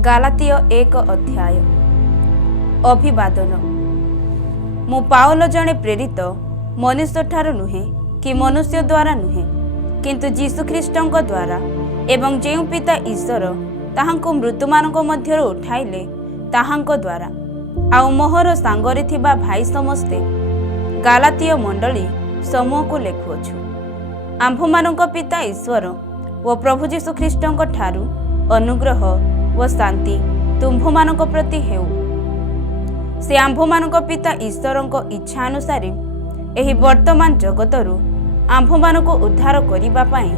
गालातिय 1 अध्याय। अभिवादन। मु पाउल जणे प्रेरित मनुष्य ठारू नुहे कि मनुष्य द्वारा नुहे, किंतु जीशुख्रीष्टଙ୍କ द्वारा, एवं जेउ पिता ईश्वर ताहांको मृत्युमानक मध्यरु उठाइले ताहांको द्वारा, आउ मोहर सांगरे थिबा भाई समस्ते गालातिय मंडली समूह को लेखुअछु। आम्भमानक पिता ईश्वर व प्रभु जीशुख्रीष्टଙ୍କ ठारू अनुग्रह व शांति तुम्भमानक प्रति हेउ। से आम्भमानक पिता ईश्वरଙ୍କ इच्छा अनुसार एही वर्तमान जगतरु आम्भमानक उद्धार करिबा पई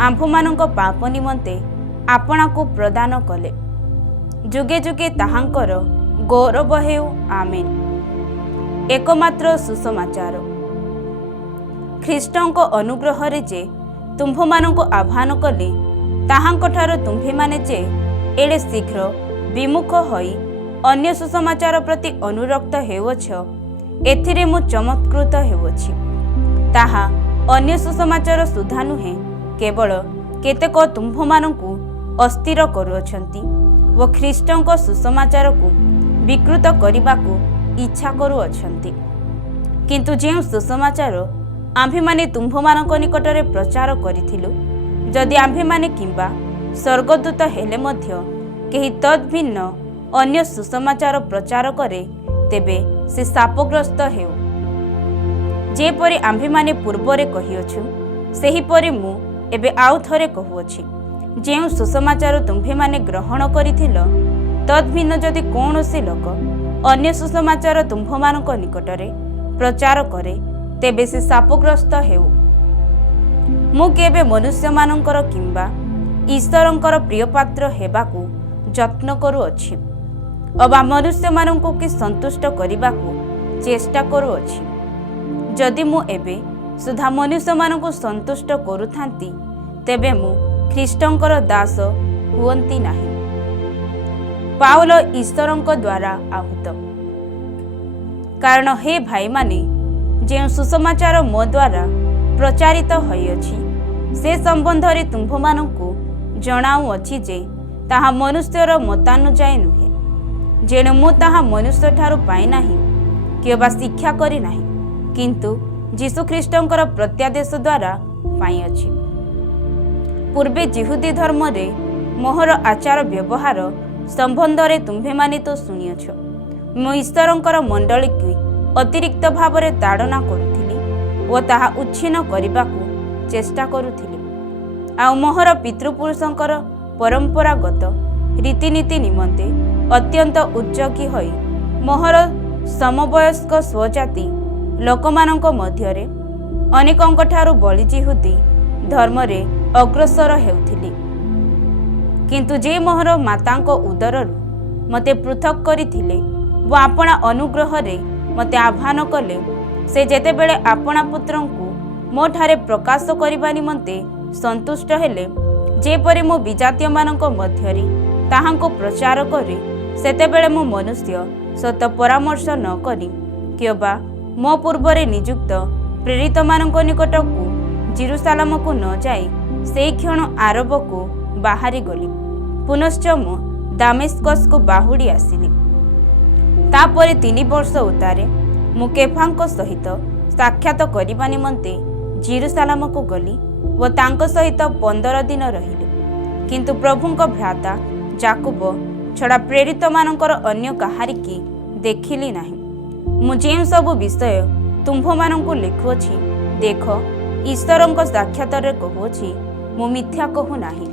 आम्भमानक पाप निमंते आपणा को प्रदान कले। जुगे जुगे ताहांकर गौरव हेउ। आमेन। एकमात्र सुसमाचार ख्रीष्टଙ୍କ अनुग्रह रे जे तुम्भमानक आह्वान कले, ताहांक ठारो तुम्भे माने जे एड़े शीघ्र विमुख होई अन्य सुसमाचार प्रति अनुरक्त हेउछ, एथिरे मु चमत्कृत हेउछि। ताहा अन्य सुसमाचार सुधा नुहे, केवल केतेक तुम्भमानंकु अस्थिर करुअछंती व ख्रीष्टଙ୍କ सुसमाचार को विकृत करिबाकु इच्छा करुअछंती। किंतु जे सुसमाचार आम्भेमाने तुम्भमानंक निकटरे प्रचार करिथिलु, जदि आम्भेमाने किंबा स्वर्गदूत हेले मध्य केही तद्भिन्न अन्य सुसमाचार प्रचार करे, तेबे से शापग्रस्त हेउ। जेपरि आम्भेमाने पूर्वरे कहिअछु, सेहीपरि मु एबे आउ थरे कहुअछि। जेउ सुसमाचार तुम्भेमाने ग्रहण करिथिल, तद्भिन्न जदि कौनसी लोक अन्य सुसमाचार तुम्भमानंक निकटरे प्रचार करे, तेबे से शापग्रस्त हेउ। मु केबे मनुष्य मानंकर किंबा ईश्वरंकर प्रिय पात्र हेबाकु जत्न करुअछि, अबा मनुष्य मानंकु कि संतुष्ट करिबाकु चेष्टा करुअछि। जदि मु एबे सुधा मनुष्य मानंकु संतुष्ट करुथांती, तेबे मु ख्रीष्टंकर दास हुअंती नाही। पाउल ईश्वरंक द्वारा आहूत। कारण हे भाई माने, जे सुसमाचार मो द्वारा प्रचारित होइअछि, से संबंधरे तुम्भमानंकु जणाउअछि जे ताहा मनुष्यर मतानुजाय नुहे, जेणु मु ताहा मनुष्य ठारू पाई नाही किबा शिक्षा करी नाही, किंतु जीशुख्रीष्टंकर प्रत्यादेश द्वारा पाइअछि। पूर्वे जिहुदी धर्म रे मोहर आचार व्यवहार संबंधरे तुम्भे माने तो सुनिअछ। मु ईश्वरंकर मंडली की अतिरिक्त भावरे ताड़ना करुथिली ओ ताहा उच्छिन्न करिबाकु चेष्टा करुथिली। आ मोहर पितृपुरुषंकर परंपरागत रीतिनीति निमंते अत्यंत उच्चकी होई मोहर समवयस्क स्वजाति लोकमानंक मध्यरे अनेकंक ठारू बळी जिहुदी धर्मरे अग्रसर हेउथिली। किंतु जे मोहर मातांक उदररु मते पृथक करिथिले व आपणा अनुग्रह रे मते आह्वान कले, से जेतेबेले आपणा पुत्रंकु मो ठारे प्रकाश करिबा निमंते संतुष्ट हेले, जेपरि मो विजातीय मानंक मध्यरे ताहांको प्रचार करे, सेतेबेले मो मनुष्य सत परामर्श न करी किबा मो पूर्वरे नियुक्त प्रेरित मानंक निकटकु जेरुसालेम को न जाई से क्षण आरब को बाहरी गली। पुनश्च मु दामेस्कस को बाहुड़ी आसिली। तापरे 3 वर्ष उतारे मु केफांक सहित साक्षात करिबा निमंते जेरुसालेम को गली व तांको सहित 15 दिन रहिली। किंतु प्रभुंक भ्राता जाकुब छड़ा प्रेरित मानंकर अन्य कहारी की देखिली नाही। मु जे सब विषय तुम्भ मानंकु लिखुअछि, देख ईश्वरंक साक्षात रे कहुअछि, मु मिथ्या कहु नाही।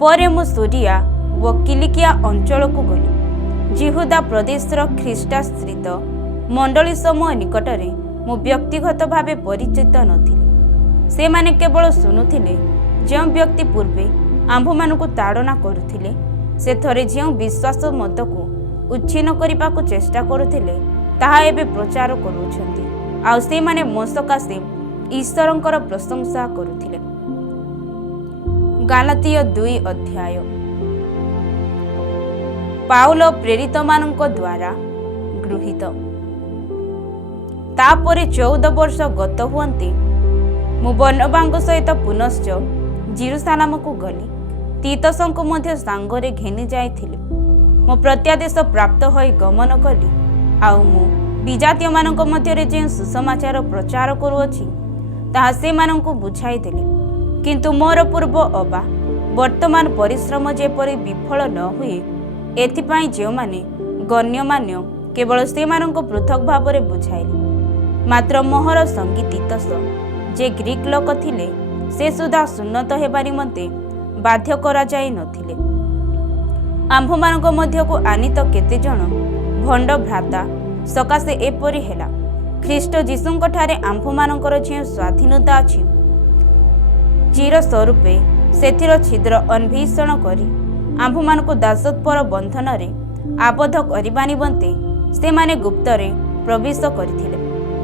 परे मु सूरिया व किलिकिया अंचल को गली। जिहुदा प्रदेशर ख्रीष्टाश्रित मंडली समूह निकटरे मु व्यक्तिगत भावे परिचित नथिले। से माने केवल सुनुथिले, जे व्यक्ति पूर्वे आम्भमानकु ताड़ना करुथिले, से थरे जे विश्वास मत को उच्छिन्न करिबाकु चेष्टा करुथिले, ताहा एबे प्रचार करूछंती। आ से माने मो सकाशे ईश्वरंकर प्रशंसा करुथिले। गालातिय 2 अध्याय। पाउल प्रेरित मानंक द्वारा गृहीत। तापरे 14 वर्ष गत हुअंती मु बर्नबाଙ୍କ सहित पुनश्च जेरुसालेम को गली तीतसଙ୍କୁ ମଧ୍ୟ ସାଙ୍ଗରେ ଘେନି ଯାଇଥିଲି। ମୁଁ ପ୍ରତ୍ୟାଦେଶ ପ୍ରାପ୍ତ ହୋଇ ଗମନ କଲି। ଆଉ ମୁଁ ବିଜାତୀୟମାନଙ୍କ ମଧ୍ୟରେ ଯେଉଁ ସୁସମାଚାର ପ୍ରଚାର କରୁଅଛି ତାହା ସେମାନଙ୍କୁ ବୁଝାଇଦେଲି। କିନ୍ତୁ ମୋର ପୂର୍ବ ଅବା ବର୍ତ୍ତମାନ ପରିଶ୍ରମ ଯେପରି ବିଫଳ ନ ହୁଏ, ଏଥିପାଇଁ ଯେଉଁମାନେ ଗଣ୍ୟମାନ୍ୟ କେବଳ ସେମାନଙ୍କୁ ପୃଥକ ଭାବରେ ବୁଝାଇଲି। ମାତ୍ର ମୋହର ସଙ୍ଗୀ ତିତସ, ଯେ ଗ୍ରୀକ୍ ଲୋକ ଥିଲେ, ସେ ସୁଦ୍ଧା ସୁନ୍ନତ ହେବା ନିମନ୍ତେ ବାଧ୍ୟ କରାଯାଇ ନଥିଲେ। ଆମ୍ଭମାନଙ୍କ ମଧ୍ୟକୁ ଆନିତ କେତେଜଣ ଭଣ୍ଡ ଭ୍ରାତା ସକାଶେ ଏପରି ହେଲା। ଖ୍ରୀଷ୍ଟ ଯୀଶୁଙ୍କଠାରେ ଆମ୍ଭମାନଙ୍କର ଯେଉଁ ସ୍ୱାଧୀନତା ଅଛି, ଚିର ସ୍ୱରୂପେ ସେଥିର ଛିଦ୍ର ଅନ୍ୱେଷଣ କରି ଆମ୍ଭମାନଙ୍କୁ ଦାସତ୍ୱର ବନ୍ଧନରେ ଆବଦ୍ଧ କରିବା ନିମନ୍ତେ ସେମାନେ ଗୁପ୍ତରେ ପ୍ରବେଶ କରିଥିଲେ।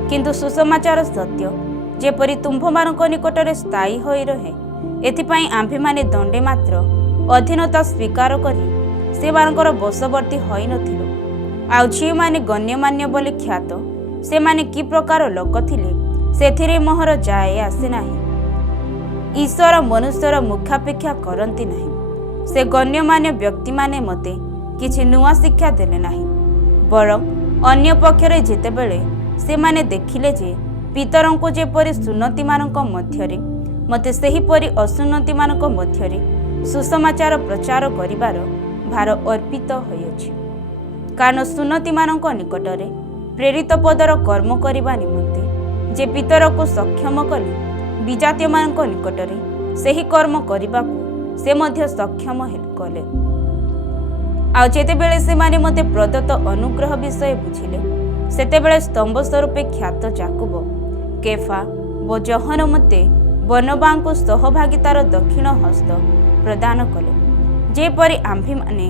କିନ୍ତୁ ସୁସମାଚାର ସତ୍ୟ ଯେପରି ତୁମ୍ଭମାନଙ୍କ ନିକଟରେ ସ୍ଥାୟୀ ହୋଇ ରହେ, ଏଥିପାଇଁ ଆମ୍ଭେମାନେ ଦଣ୍ଡେ ମାତ୍ର ଅଧୀନତା ସ୍ୱୀକାର କରି ସେମାନଙ୍କର ବଶବର୍ତ୍ତୀ ହୋଇନଥିଲୁ। ଆଉ ଯେଉଁମାନେ ଗଣ୍ୟମାନ୍ୟ ବୋଲି ଖ୍ୟାତ, ସେମାନେ କି ପ୍ରକାର ଲୋକ ଥିଲେ, ସେଥିରେ ମୋହର ଯାଏ ଆସେ ନାହିଁ। ଈଶ୍ୱର ମନୁଷ୍ୟର ମୁଖାପେକ୍ଷା କରନ୍ତି ନାହିଁ। ସେ ଗଣ୍ୟମାନ୍ୟ ବ୍ୟକ୍ତିମାନେ ମୋତେ କିଛି ନୂଆ ଶିକ୍ଷା ଦେଲେ ନାହିଁ। ବରଂ ଅନ୍ୟ ପକ୍ଷରେ ଯେତେବେଳେ ସେମାନେ ଦେଖିଲେ ଯେ ପିତରଙ୍କୁ ଯେପରି ସୁନ୍ନତିମାନଙ୍କ ମଧ୍ୟରେ, ମୋତେ ସେହିପରି ଅସୁନ୍ନତିମାନଙ୍କ ମଧ୍ୟରେ ସୁସମାଚାର ପ୍ରଚାର କରିବାର ଭାର ଅର୍ପିତ ହୋଇଅଛି। କାରଣ ସୁନ୍ନତିମାନଙ୍କ ନିକଟରେ ପ୍ରେରିତ ପଦର କର୍ମ କରିବା ନିମନ୍ତେ ଯେ ପିତରକୁ ସକ୍ଷମ କଲେ, ବିଜାତୀୟମାନଙ୍କ ନିକଟରେ ସେହି କର୍ମ କରିବାକୁ ସେ ମଧ୍ୟ ସକ୍ଷମ କଲେ। ଆଉ ଯେତେବେଳେ ସେମାନେ ମୋତେ ପ୍ରଦତ୍ତ ଅନୁଗ୍ରହ ବିଷୟ ବୁଝିଲେ, ସେତେବେଳେ ସ୍ତମ୍ଭ ସ୍ୱରୂପେ ଖ୍ୟାତ ଯାକୁବ, କେଫା ଓ ଜହନ ମୋତେ ବର୍ଣ୍ଣବାଙ୍କୁ ସହଭାଗିତାର ଦକ୍ଷିଣ ହସ୍ତ ପ୍ରଦାନ କଲେ, ଯେପରି ଆମ୍ଭେମାନେ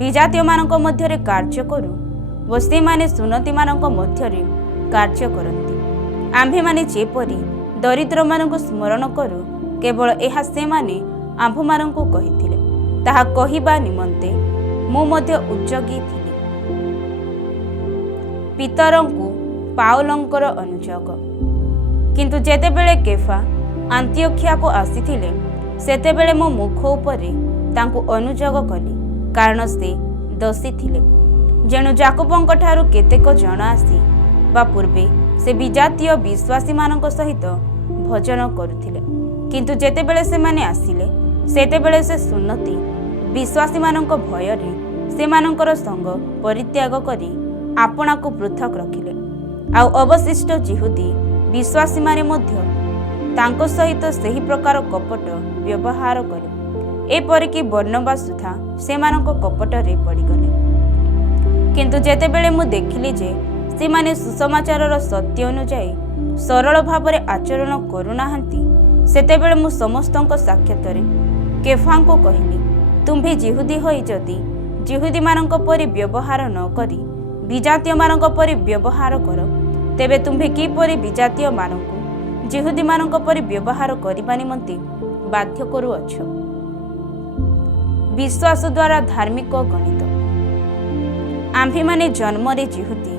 ବିଜାତୀୟମାନଙ୍କ ମଧ୍ୟରେ କାର୍ଯ୍ୟ କରୁ ଓ ସେମାନେ ସୁନ୍ନତିମାନଙ୍କ ମଧ୍ୟରେ କାର୍ଯ୍ୟ କରନ୍ତି। ଆମ୍ଭେମାନେ ଯେପରି ଦରିଦ୍ରମାନଙ୍କୁ ସ୍ମରଣ କରୁ, କେବଳ ଏହା ସେମାନେ ଆମ୍ଭମାନଙ୍କୁ କହିଥିଲେ। ତାହା କହିବା ନିମନ୍ତେ ମୁଁ ମଧ୍ୟ ଉଦ୍ଯୋଗୀ ଥିଲି। ପିତରଙ୍କୁ ପାଉଲଙ୍କର ଅନୁଯୋଗ। କିନ୍ତୁ ଯେତେବେଳେ କେଫା ଆନ୍ତିଓଖିଆକୁ ଆସିଥିଲେ, ସେତେବେଳେ ମୋ ମୁଖ ଉପରେ ତାଙ୍କୁ ଅନୁଯୋଗ କଲି, କାରଣ ସେ ଦୋଷୀ ଥିଲେ। ଯେଣୁ ଯାକୁବଙ୍କ ଠାରୁ କେତେକ ଜଣ ଆସି ବା ପୂର୍ବେ ସେ ବିଜାତୀୟ ବିଶ୍ୱାସୀମାନଙ୍କ ସହିତ ଭୋଜନ କରୁଥିଲେ। କିନ୍ତୁ ଯେତେବେଳେ ସେମାନେ ଆସିଲେ, ସେତେବେଳେ ସେ ସୁନ୍ନତି ବିଶ୍ୱାସୀମାନଙ୍କ ଭୟରେ ସେମାନଙ୍କର ସଙ୍ଗ ପରିତ୍ୟାଗ କରି ଆପଣାକୁ ପୃଥକ ରଖିଲେ। ଆଉ ଅବଶିଷ୍ଟ ଯିହୁଦୀ ବିଶ୍ୱାସୀମାନେ ମଧ୍ୟ ତାଙ୍କ ସହିତ ସେହି ପ୍ରକାର କପଟ ବ୍ୟବହାର କଲେ, ଏପରିକି ବର୍ଣ୍ଣବା ସୁଦ୍ଧା ସେମାନଙ୍କ କପଟରେ ପଡ଼ିଗଲେ। କିନ୍ତୁ ଯେତେବେଳେ ମୁଁ ଦେଖିଲି ଯେ ସେମାନେ ସୁସମାଚାରର ସତ୍ୟ ଅନୁଯାୟୀ ସରଳ ଭାବରେ ଆଚରଣ କରୁନାହାନ୍ତି, ସେତେବେଳେ ମୁଁ ସମସ୍ତଙ୍କ ସାକ୍ଷାତରେ କେଫାଙ୍କୁ କହିଲି, ତୁମ୍ଭେ ଯିହୁଦୀ ହୋଇ ଯଦି ଯିହୁଦୀମାନଙ୍କ ପରି ବ୍ୟବହାର ନ କରି ବିଜାତୀୟମାନଙ୍କ ପରି ବ୍ୟବହାର କର, ତେବେ ତୁମ୍ଭେ କିପରି ବିଜାତୀୟମାନଙ୍କୁ ଯିହୁଦୀମାନଙ୍କ ପରି ବ୍ୟବହାର କରିବା ନିମନ୍ତେ ବାଧ୍ୟ କରୁଅଛ? ବିଶ୍ୱାସ ଦ୍ୱାରା ଧାର୍ମିକ ଗଣିତ। ଆମ୍ଭେମାନେ ଜନ୍ମରେ ଯିହୁଦୀ,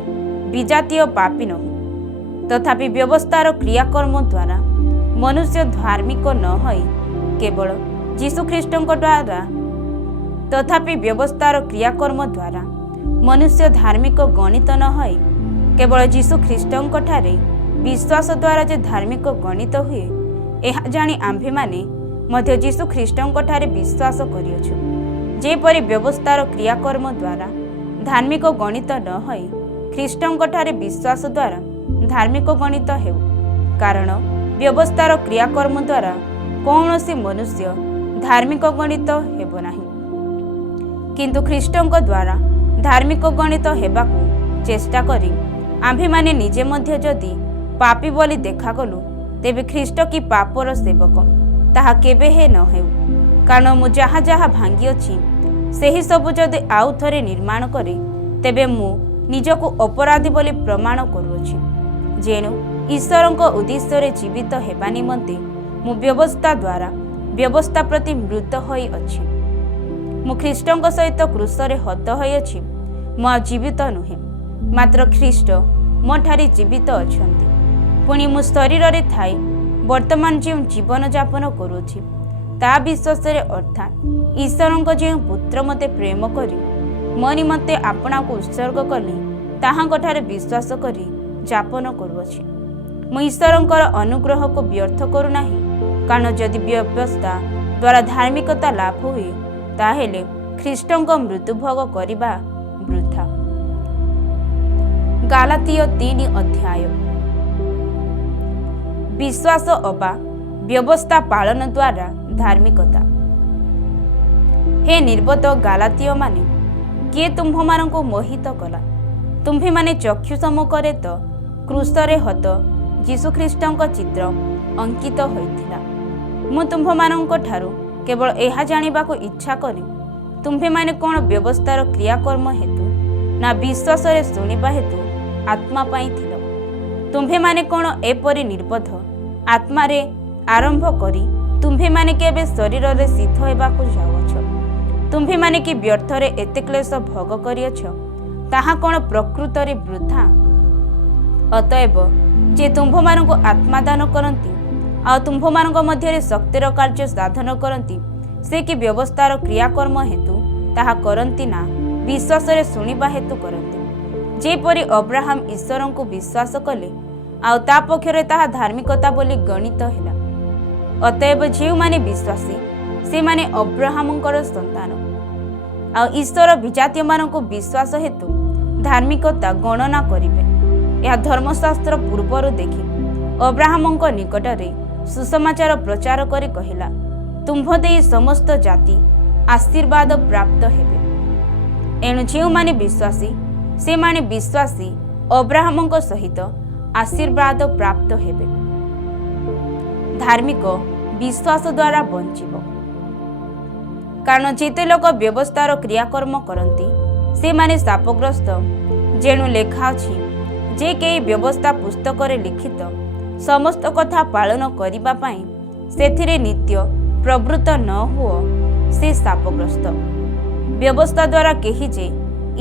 ବିଜାତୀୟ ପାପୀ ନୋହୁଁ। ତଥାପି ବ୍ୟବସ୍ଥାର କ୍ରିୟାକର୍ମ ଦ୍ୱାରା ମନୁଷ୍ୟ ଧାର୍ମିକ ନ ହୋଇ କେବଳ ଯୀଶୁଖ୍ରୀଷ୍ଟଙ୍କ ଦ୍ୱାରା ତଥାପି ବ୍ୟବସ୍ଥାର କ୍ରିୟାକର୍ମ ଦ୍ୱାରା ମନୁଷ୍ୟ ଧାର୍ମିକ ଗଣିତ ନ ହୋଇ କେବଳ ଯୀଶୁଖ୍ରୀଷ୍ଟଙ୍କଠାରେ ବିଶ୍ୱାସ ଦ୍ୱାରା ଯେ ଧାର୍ମିକ ଗଣିତ ହୁଏ, ଏହା ଜାଣି ଆମ୍ଭେମାନେ ମଧ୍ୟ ଯୀଶୁଖ୍ରୀଷ୍ଟଙ୍କଠାରେ ବିଶ୍ୱାସ କରିଅଛୁ। ଯେପରି ବ୍ୟବସ୍ଥାର କ୍ରିୟାକର୍ମ ଦ୍ୱାରା ଧାର୍ମିକ ଗଣିତ ନ ହୋଇ ଖ୍ରୀଷ୍ଟଙ୍କଠାରେ ବିଶ୍ୱାସ ଦ୍ୱାରା ଧାର୍ମିକ ଗଣିତ ହେଉ। କାରଣ ବ୍ୟବସ୍ଥାର କ୍ରିୟାକର୍ମ ଦ୍ୱାରା କୌଣସି ମନୁଷ୍ୟ ଧାର୍ମିକ ଗଣିତ ହେବ ନାହିଁ। କିନ୍ତୁ ଖ୍ରୀଷ୍ଟଙ୍କ ଦ୍ୱାରା ଧାର୍ମିକ ଗଣିତ ହେବାକୁ ଚେଷ୍ଟା କରି ଆମ୍ଭେମାନେ ନିଜେ ମଧ୍ୟ ଯଦି ପାପୀ ବୋଲି ଦେଖାଗଲୁ, ତେବେ ଖ୍ରୀଷ୍ଟ କି ପାପର ସେବକ, ତାହା କେବେ ହେ ନ ହେଉ। କାରଣ ମୁଁ ଯାହା ଯାହା ଭାଙ୍ଗିଅଛି, ସେହି ସବୁ ଯଦି ଆଉ ଥରେ ନିର୍ମାଣ କରେ, ତେବେ ମୁଁ ନିଜକୁ ଅପରାଧୀ ବୋଲି ପ୍ରମାଣ କରୁଅଛି। ଯେଣୁ ଈଶ୍ୱରଙ୍କ ଉଦ୍ଦେଶ୍ୟରେ ଜୀବିତ ହେବା ନିମନ୍ତେ ମୁଁ ବ୍ୟବସ୍ଥା ଦ୍ୱାରା ବ୍ୟବସ୍ଥା ପ୍ରତି ମୃତ ହୋଇଅଛି। ମୁଁ ଖ୍ରୀଷ୍ଟଙ୍କ ସହିତ କ୍ରୁଶରେ ହତ ହୋଇଅଛି। ମୁଁ ଆଉ ଜୀବିତ ନୁହେଁ, ମାତ୍ର ଖ୍ରୀଷ୍ଟ ମୋଠାରେ ଜୀବିତ ଅଛନ୍ତି। ପୁଣି ମୁଁ ଶରୀରରେ ଥାଇ ବର୍ତ୍ତମାନ ଯେଉଁ ଜୀବନଯାପନ କରୁଅଛି, ତା ବିଶ୍ୱାସରେ ଅର୍ଥାତ୍ ଈଶ୍ୱରଙ୍କ ଯେଉଁ ପୁତ୍ର ମୋତେ ପ୍ରେମ କରି ମୋ ନିମନ୍ତେ ଆପଣାକୁ ଉତ୍ସର୍ଗ କଲେ ତାହାଙ୍କଠାରେ ବିଶ୍ୱାସ କରି ଯାପନ କରୁଅଛି। ମୁଁ ଈଶ୍ୱରଙ୍କର ଅନୁଗ୍ରହକୁ ବ୍ୟର୍ଥ କରୁନାହିଁ, କାରଣ ଯଦି ବ୍ୟବସ୍ଥା ଦ୍ୱାରା ଧାର୍ମିକତା ଲାଭ ହୁଏ ତାହେଲେ ଖ୍ରୀଷ୍ଟଙ୍କ ମୃତ୍ୟୁଭୋଗ କରିବା ବୃଥା। ଗାଲାତୀୟ 3 ଅଧ୍ୟାୟ। ବିଶ୍ୱାସ ଅବା ବ୍ୟବସ୍ଥା ପାଳନ ଦ୍ୱାରା ଧାର୍ମିକତା। ହେ ନିର୍ବୋଧ ଗାଲାତୀୟମାନେ, କିଏ ତୁମ୍ଭମାନଙ୍କୁ ମୋହିତ କଲା? ତୁମ୍ଭେମାନେ ଚକ୍ଷୁ ସମ୍ମୁଖରେ ତ କ୍ରୁଶରେ ହତ ଯୀଶୁଖ୍ରୀଷ୍ଟଙ୍କ ଚିତ୍ର ଅଙ୍କିତ ହୋଇଥିଲା। ମୁଁ ତୁମ୍ଭମାନଙ୍କ ଠାରୁ କେବଳ ଏହା ଜାଣିବାକୁ ଇଚ୍ଛା କରେ, ତୁମ୍ଭେମାନେ କ'ଣ ବ୍ୟବସ୍ଥାର କ୍ରିୟାକର୍ମ ହେତୁ ନା ବିଶ୍ୱାସରେ ଶୁଣିବା ହେତୁ ଆତ୍ମା ପାଇଁ ଥିଲ? ତୁମ୍ଭେମାନେ କ'ଣ ଏପରି ନିର୍ବୋଧ? ଆତ୍ମାରେ ଆରମ୍ଭ କରି ତୁମ୍ଭେମାନେ କେବେ ଶରୀରରେ ସିଦ୍ଧ ହେବାକୁ ଯାଉଅଛ? ତୁମ୍ଭେମାନେ କି ବ୍ୟର୍ଥରେ ଏତେ କ୍ଲେଶ ଭୋଗ କରିଅଛ, ତାହା କ'ଣ ପ୍ରକୃତରେ ବୃଥା? ଅତଏବ ଯେ ତୁମ୍ଭମାନଙ୍କୁ ଆତ୍ମା ଦାନ କରନ୍ତି ଆଉ ତୁମ୍ଭମାନଙ୍କ ମଧ୍ୟରେ ଶକ୍ତିର କାର୍ଯ୍ୟ ସାଧନ କରନ୍ତି, ସେ କି ବ୍ୟବସ୍ଥାର କ୍ରିୟାକର୍ମ ହେତୁ ତାହା କରନ୍ତି ନା ବିଶ୍ୱାସରେ ଶୁଣିବା ହେତୁ କରନ୍ତି? ଯେପରି ଅବ୍ରାହମ ଈଶ୍ୱରଙ୍କୁ ବିଶ୍ୱାସ କଲେ ଆଉ ତା ପକ୍ଷରେ ତାହା ଧାର୍ମିକତା ବୋଲି ଗଣିତ ହେଲା। ଅତଏବ ଯେଉଁମାନେ ବିଶ୍ୱାସୀ ସେମାନେ ଅବ୍ରାହମଙ୍କର ସନ୍ତାନ, ଆଉ ଈଶ୍ୱର ବିଜାତୀୟମାନଙ୍କୁ ବିଶ୍ୱାସ ହେତୁ ଧାର୍ମିକତା ଗଣନା କରିବେ। ଏହା ଧର୍ମଶାସ୍ତ୍ର ପୂର୍ବରୁ ଦେଖି ଅବ୍ରାହମଙ୍କ ନିକଟରେ ସୁସମାଚାର ପ୍ରଚାର କରି କହିଲା, ତୁମ୍ଭ ଦେଇ ସମସ୍ତ ଜାତି ଆଶୀର୍ବାଦ ପ୍ରାପ୍ତ ହେବେ। ଏଣୁ ଯେଉଁମାନେ ବିଶ୍ୱାସୀ ସେମାନେ ବିଶ୍ୱାସୀ ଅବ୍ରାହମଙ୍କ ସହିତ ଆଶୀର୍ବାଦ ପ୍ରାପ୍ତ ହେବେ। ଧାର୍ମିକ ବିଶ୍ୱାସ ଦ୍ୱାରା ବଞ୍ଚିବ। କାରଣ ଯେତେ ଲୋକ ବ୍ୟବସ୍ଥାର କ୍ରିୟାକର୍ମ କରନ୍ତି ସେମାନେ ଶାପଗ୍ରସ୍ତ। ଯେଣୁ ଲେଖା ଅଛି, ଯେ କେହି ବ୍ୟବସ୍ଥା ପୁସ୍ତକରେ ଲିଖିତ ସମସ୍ତ କଥା ପାଳନ କରିବା ପାଇଁ ସେଥିରେ ନିତ୍ୟ ପ୍ରବୃତ୍ତ ନ ହୁଅ, ସେ ଶାପଗ୍ରସ୍ତ। ବ୍ୟବସ୍ଥା ଦ୍ୱାରା କେହି ଯେ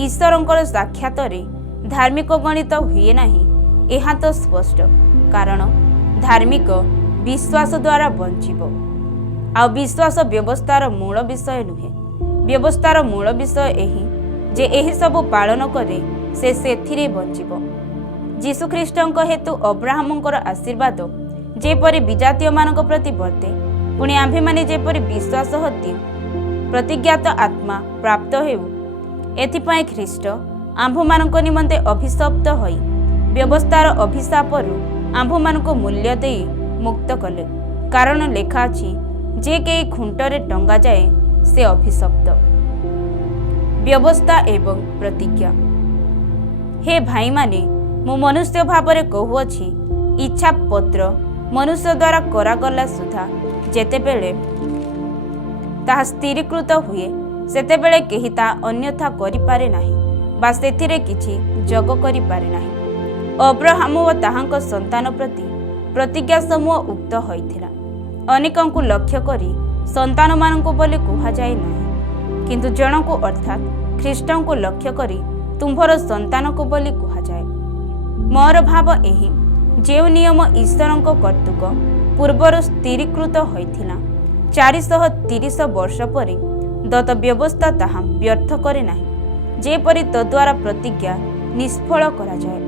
ଈଶ୍ୱରଙ୍କର ସାକ୍ଷାତରେ ଧାର୍ମିକ ଗଣିତ ହୁଏ ନାହିଁ, ଏହା ତ ସ୍ପଷ୍ଟ। କାରଣ ଧାର୍ମିକ ବିଶ୍ୱାସ ଦ୍ୱାରା ବଞ୍ଚିବ। ଆଉ ବିଶ୍ୱାସ ବ୍ୟବସ୍ଥାର ମୂଳ ବିଷୟ ନୁହେଁ। ବ୍ୟବସ୍ଥାର ମୂଳ ବିଷୟ ଏହି ଯେ ଏହି ସବୁ ପାଳନ କରେ ସେ ସେଥିରେ ବଞ୍ଚିବ। ଯୀଶୁଖ୍ରୀଷ୍ଟଙ୍କ ହେତୁ ଅବ୍ରାହମଙ୍କର ଆଶୀର୍ବାଦ ଯେପରି ବିଜାତୀୟମାନଙ୍କ ପ୍ରତି ବର୍ତ୍ତେ, ପୁଣି ଆମ୍ଭେମାନେ ଯେପରି ବିଶ୍ୱାସ ହତେ ପ୍ରତିଜ୍ଞାତ ଆତ୍ମା ପ୍ରାପ୍ତ ହେଉ, ଏଥିପାଇଁ ଖ୍ରୀଷ୍ଟ ଆମ୍ଭମାନଙ୍କ ନିମନ୍ତେ ଅଭିଶପ୍ତ ହୋଇ ବ୍ୟବସ୍ଥାର ଅଭିଶାପରୁ ଆମ୍ଭମାନଙ୍କୁ ମୂଲ୍ୟ ଦେଇ ମୁକ୍ତ କଲେ। କାରଣ ଲେଖା ଅଛି, ଯେ କେହି ଖୁଣ୍ଟରେ ଟଙ୍ଗାଯାଏ ସେ ଅଭିଶପ୍ତ। ବ୍ୟବସ୍ଥା ଏବଂ ପ୍ରତିଜ୍ଞା। ହେ ଭାଇମାନେ, ମୁଁ ମନୁଷ୍ୟ ଭାବରେ କହୁଅଛି, ଇଚ୍ଛା ପତ୍ର ମନୁଷ୍ୟ ଦ୍ୱାରା କରାଗଲା ସୁଦ୍ଧା ଯେତେବେଳେ ତାହା ସ୍ଥିରୀକୃତ ହୁଏ, ସେତେବେଳେ କେହି ତାହା ଅନ୍ୟଥା କରିପାରେ ନାହିଁ ବା ସେଥିରେ କିଛି ଯୋଗ କରିପାରେ ନାହିଁ। ଅବ୍ରାହମ ଓ ତାହାଙ୍କ ସନ୍ତାନ ପ୍ରତି ପ୍ରତିଜ୍ଞା ସମୂହ ଉକ୍ତ ହୋଇଥିଲା। ଅନେକଙ୍କୁ ଲକ୍ଷ୍ୟ କରି ସନ୍ତାନମାନଙ୍କୁ ବୋଲି କୁହାଯାଏ ନାହିଁ, କିନ୍ତୁ ଜଣକୁ ଅର୍ଥାତ୍ ଖ୍ରୀଷ୍ଟଙ୍କୁ ଲକ୍ଷ୍ୟ କରି ତୁମ୍ଭର ସନ୍ତାନକୁ ବୋଲି କୁହାଯାଏ। ମୋର ଭାବ ଏହି, ଯେଉଁ ନିୟମ ଈଶ୍ୱରଙ୍କ କର୍ତ୍ତୃକ ପୂର୍ବରୁ ସ୍ଥିରୀକୃତ ହୋଇଥିଲା, 430 ବର୍ଷ ପରେ ଦତ୍ତ ବ୍ୟବସ୍ଥା ତାହା ବ୍ୟର୍ଥ କରେ ନାହିଁ, ଯେପରି ତଦ୍ୱାରା ପ୍ରତିଜ୍ଞା ନିଷ୍ଫଳ କରାଯାଏ।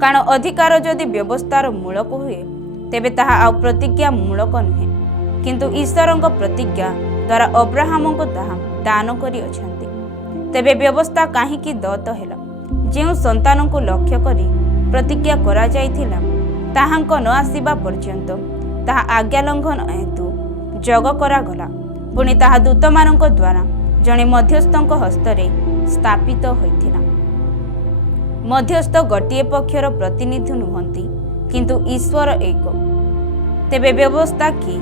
କାରଣ ଅଧିକାର ଯଦି ବ୍ୟବସ୍ଥାର ମୂଳକ ହୁଏ, ତେବେ ତାହା ଆଉ ପ୍ରତିଜ୍ଞା ମୂଳକ ନୁହେଁ। କିନ୍ତୁ ଈଶ୍ୱରଙ୍କ ପ୍ରତିଜ୍ଞା ଦ୍ୱାରା ଅବ୍ରାହମଙ୍କୁ ତାହା ଦାନ କରିଅଛନ୍ତି। ତେବେ ବ୍ୟବସ୍ଥା କାହିଁକି ଦତ୍ତ ହେଲା? ଯେଉଁ ସନ୍ତାନଙ୍କୁ ଲକ୍ଷ୍ୟ କରି ପ୍ରତିଜ୍ଞା କରାଯାଇଥିଲା, ତାହାଙ୍କ ନ ଆସିବା ପର୍ଯ୍ୟନ୍ତ ତାହା ଆଜ୍ଞା ଲଙ୍ଘନ ହେତୁ ଯୋଗ କରାଗଲା। ପୁଣି ତାହା ଦୂତମାନଙ୍କ ଦ୍ୱାରା ଜଣେ ମଧ୍ୟସ୍ଥଙ୍କ ହସ୍ତରେ ସ୍ଥାପିତ ହୋଇଥିଲା। ମଧ୍ୟସ୍ଥ ଗୋଟିଏ ପକ୍ଷର ପ୍ରତିନିଧି ନୁହନ୍ତି, କିନ୍ତୁ ଈଶ୍ୱର ଏକ। ତେବେ ବ୍ୟବସ୍ଥା କି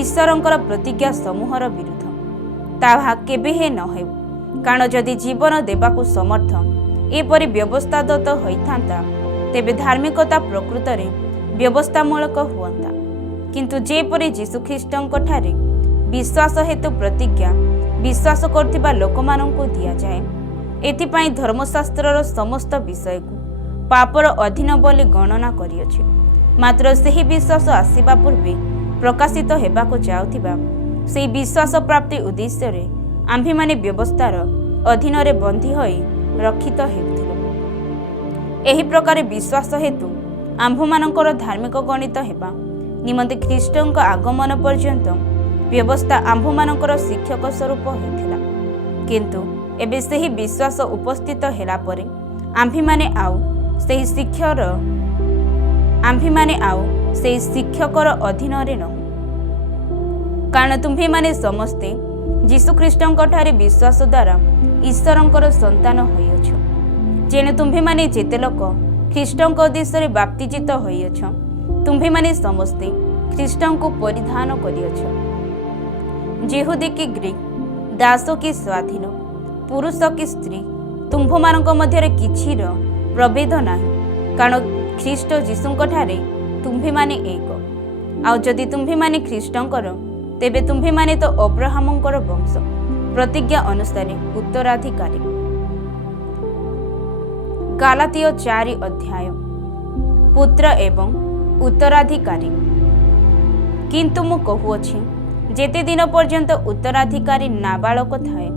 ଈଶ୍ୱରଙ୍କର ପ୍ରତିଜ୍ଞା ସମୂହର ବିରୁଦ୍ଧ? ତାହା କେବେ ହେ ନ ହେଉ। କାରଣ ଯଦି ଜୀବନ ଦେବାକୁ ସମର୍ଥ ଏପରି ବ୍ୟବସ୍ଥା ଦତ୍ତ ହୋଇଥାନ୍ତା, ତେବେ ଧାର୍ମିକତା ପ୍ରକୃତରେ ବ୍ୟବସ୍ଥାମୂଳକ ହୁଅନ୍ତା। କିନ୍ତୁ ଯେପରି ଯୀଶୁଖ୍ରୀଷ୍ଟଙ୍କଠାରେ ବିଶ୍ୱାସ ହେତୁ ପ୍ରତିଜ୍ଞା ବିଶ୍ୱାସ କରୁଥିବା ଲୋକମାନଙ୍କୁ ଦିଆଯାଏ, ଏଥିପାଇଁ ଧର୍ମଶାସ୍ତ୍ରର ସମସ୍ତ ବିଷୟକୁ ପାପର ଅଧୀନ ବୋଲି ଗଣନା କରିଅଛି। ମାତ୍ର ସେହି ବିଶ୍ୱାସ ଆସିବା ପୂର୍ବେ ପ୍ରକାଶିତ ହେବାକୁ ଯାଉଥିବା से विश्वास प्राप्ति उद्देश्य आम्भेमाने व्यवस्थार अधीन बंधी होई रक्षित हेउथिलु। एही प्रकार विश्वास हेतु आम्भमानकर धार्मिक गणित हेबा निमंते ख्रीष्टଙ୍କ आगमन पर्यंत व्यवस्था आम्भमानकर शिक्षक स्वरूप होइथिला। किंतु एबे सेही विश्वास उपस्थित हेला परे आम्भेमाने आउ सेही शिक्षकर अधीन रे न, कारण तुम्हेमाने समस्ते जीशुख्रीष्टଙ୍କ ठारे विश्वास द्वारा ईश्वरंकर संतान होइअछ। जेने तुम्हेमाने जेते लोक ख्रीष्टଙ୍କ उद्देश्य बाप्तिजित होइअछ, तुम्हेमाने समस्ते ख्रीष्टଙ୍କୁ परिधान करिअछ। जेहुदी कि ग्रीक, दास कि स्वाधीन, पुरुष कि स्त्री, तुम्भमानଙ୍କ मध्यरे किछिर प्रभेद नाही, कारण ख्रीष्ट जीशुଙ୍କ ठारे तुम्हेमाने एक। आउ जदि तुम्हेमाने ख्रीष्टंकर तेबे तुम्हेमाने तो अब्राहमंकर वंश प्रतिज्ञा अनुसार उत्तराधिकारी। गालातिय 4 अध्याय। पुत्र एवं उत्तराधिकारी। किंतु मु कहुअछि, जेते दिन पर्यंत उत्तराधिकारी नाबालक थाए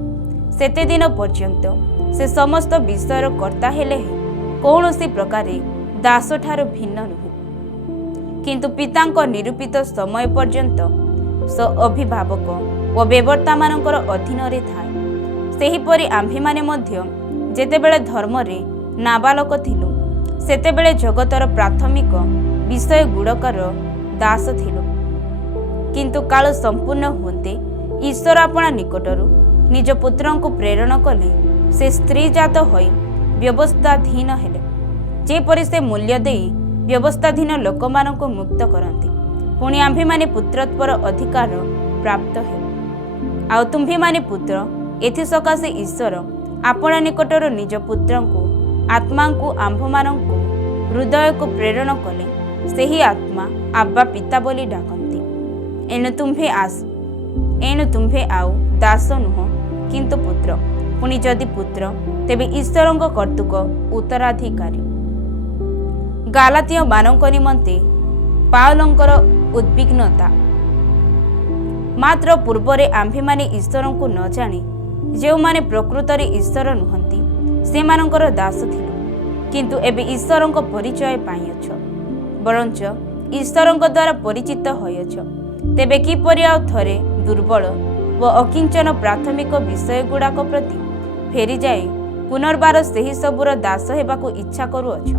सेते दिन पर्यंत से समस्त विषयर कर्ता हेले कौनसी प्रकारे दास ठार भिन्न नुहे, किंतु पितांक निरूपित समय पर्यंत स अभिभावक व बेवर्ता मानकर अधीन रे थाए। सेहीपरि आम्भेमाने मध्य जेतेबेले धर्म रे नाबालक थिलु सेतेबेले जगतर प्राथमिक विषय गुड़कर दास थिलु। किंतु काल संपूर्ण होते ईश्वर आपणा निकटरू निज पुत्रंको प्रेरण कले से स्त्री जात होई व्यवस्थाधीन हेले, जेपरि से मूल्य देई व्यवस्थाधीन लोकमानंको मुक्त करंती। पुणी आम्भेमाने पुत्रत्वर अधिकार प्राप्त हेउ। आउ तुम्भेमाने पुत्र, एथि सकाशे ईश्वर आपणा निकटरू निज पुत्रंको आत्मांको आम्भमानंको हृदय को प्रेरण कले सेही आत्मा आब्बा पिता बोली डाकंती। एणु तुम्भे आउ दास नुह किंतु पुत्र, पुणी जदि पुत्र तेबे ईश्वरंक कर्तुक उत्तराधिकारी। गालातिय मानंक निमंते पावलंकर उद्विग्नता। मात्र पूर्वरे आम्भेमाने ईश्वरंको न जानी जो माने प्रकृतरे ईश्वर नुहंती सेमानंकर दास थिलु, किंतु एबे ईश्वरंक परिचय पाइअछ, बरंच ईश्वरंक द्वारा परिचित होइअछ। तेबे किपरि आउ थरे दुर्बल व अकिंचन प्राथमिक विषय गुड़ाक प्रति फेरी जाए पुनर्बार सेही सबुर दास हेबाकू इच्छा करुअछ।